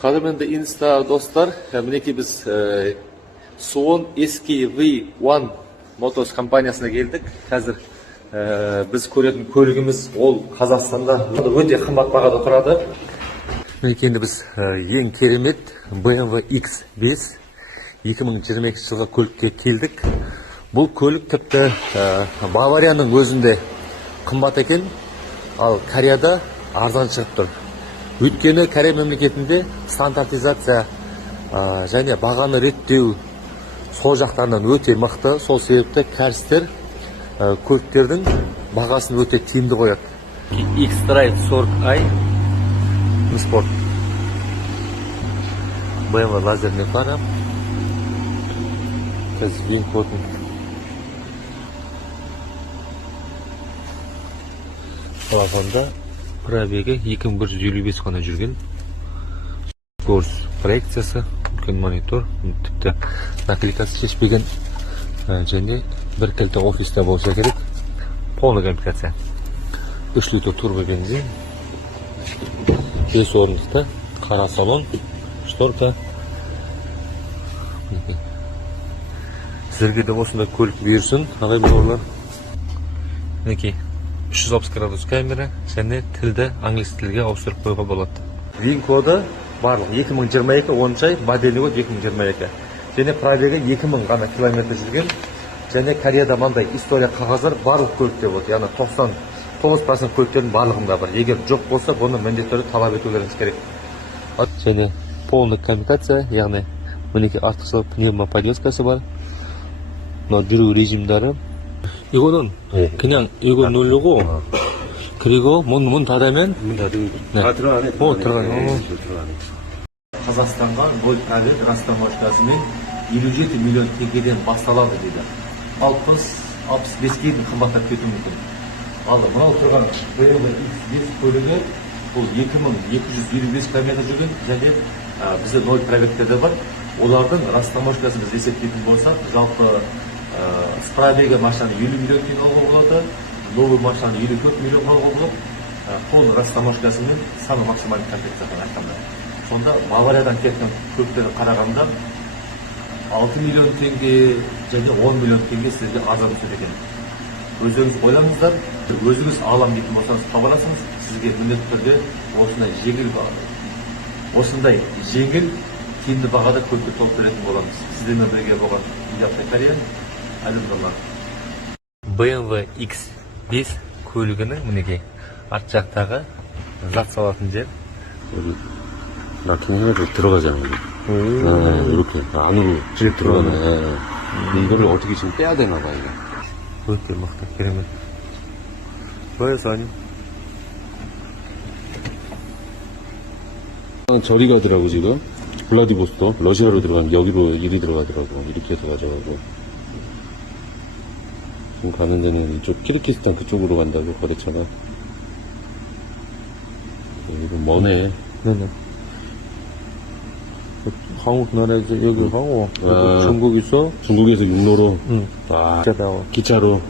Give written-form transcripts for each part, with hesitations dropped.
Қадірменді инста достар, мінекей біз Suwon SKV1 Motors компаниясына келдік. Қазір біз көретін көлігіміз ол Қазақстанда өте қымбат бағада тұрады. Мінекей енді біз ең керемет BMW X5 2022 жылғы көлікке келдік. Бұл көлік тіпті Баварияның өзінде қымбат екен, ал Кореяда арзан шығып тұр. Өйткені Корея мемлекетінде стандартизация және бағаны реттеу сол жақтарынан өте мықты. Сол себепті кәрістер көліктердің бағасын өте тиімді қояды. X-Drive 40i спорт. BMW лазерный фара. Қазір вин кодын. Телефонда пробегі 2155 қана жүрген. Скорость проекциясы, үлкен монитор, тіпті наклейкасы шешпеген және бір кілті офиста болса керек. Полный комплектация. 3 литр турбо бензин. 5 орындықта, қара салон, шторка. Сіздерге де осындай көлік бұйырсын, ағай бауырлар. Мінекей 360 градус камера және тілді англис тілге ауыстырып қоюға болады. Вин коды барлық 2022 10 ай, моделі 2022. Және пробегі 2000 ғана километр жүрген. Және Кореяда мандай история қағаздар барлық көлікте болады. Яғни 99% көліктердің барлығында бар. Егер жоқ болса, бұны міндетті түрде талап етулеріңіз керек. Және полный коммутация, яғни мінекей артықшылық пневмоподвескасы бар. мына жүру режимдары. 이거는 그냥 이거 누르고 그리고 문 닫으면 들어가네. 들어가네. Қазақстанға 0 пробег растаможкасымен 57 миллион теңгеден басталады дейді. 60-65-ге қымбаттап кетуі мүмкін. Ал мынау тұрған BMW X5 көлігі бұл 2255 км жүрген және бізде 0 пробегтерде бар. Олардың растаможкасын біз есептейтін болсақ, жалпы с пробега машинаны 50 миллион теңге алуға болады, новый машинаны 54 миллион алуға болады. Полный растаможкасымен самый максимальный комплектацияны айтқанда. Сонда Бавариядан кеткен көліктерді қарағанда 6 миллион теңге және 10 миллион теңге сізге арзан түседі екен. Өздеріңіз ойлаңыздар, өзіңіз алам дейтін болсаңыз хабарласыңыз, сізге міндетті түрде осындай жеңіл тиімді бағада көлікті толып беретін боламыз. Сіздермен бірге болған Илья Корея, әлемділер. BMW X5 көлігінің мінекей арт жақтағы зат салатын жер. 낙힌 해가지고 들어가잖아. 이렇게 안으로 쭉 들어가네. 이거를 어떻게 지금 빼야 되나 봐 이거. 그렇게 막 그러면 좋아해서 아니? 저리 가더라고 지금. 블라디보스토크 러시아로 들어가면 여기로 일이 들어가더라고. 이렇게 해서 가져가고. 지금 가는 데는 이쪽 키르키스탄 그쪽으로 간다고 거래차가. 이거 머네. 네네. 한국 나라에서 여기 하고 중국에서 육로로 기차로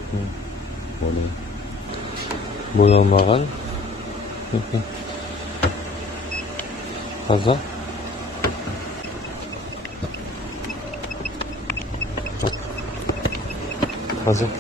뭐네 모양마간 이렇게 가서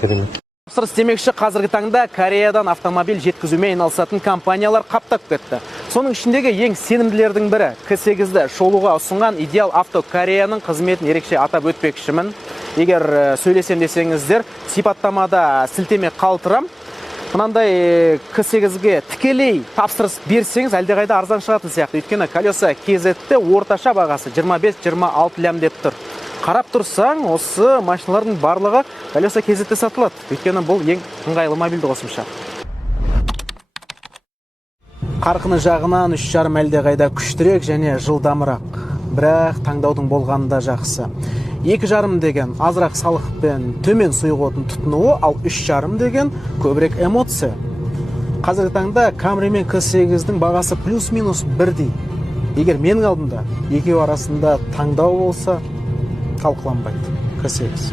керемет. Тапсырыс демекші қазіргі таңда Кореядан автомобиль жеткізумен айналысатын компаниялар қаптап кетті. Соның ішіндегі ең сенімділердің бірі К8-ді шолуға ұсынған Идеал Авто Кореяның қызметін ерекше атап өтпекшімін. Егер сөйлесем десеңіздер, сипаттамада сілтеме қалтырам. Мынандай К8-ге тікелей тапсырыс берсеңіз, әлдеқайда арзан шығатын сияқты. Өйткені колеса KZ-ті орташа бағасы 25-26 лям деп тұр. Қарап тұрсаң, осы машиналардың барлығы колеса KZ-те сатылады. Өйткені бұл ең ыңғайлы мобильді қосымша. Қарқыны жағынан 3,5 әлдеқайда күштірек және жылдамырақ. Бірақ таңдаудың болғанында жақсы. 2,5 деген азырақ салықпен төмен сұйық отын тұтынуы, ал 3,5 деген көбірек эмоция. Қазіргі таңда Camry мен K8-дің бағасы плюс-минус бірдей. Егер менің алдымда екеуі арасында таңдау болса, талқыланбайды. K8.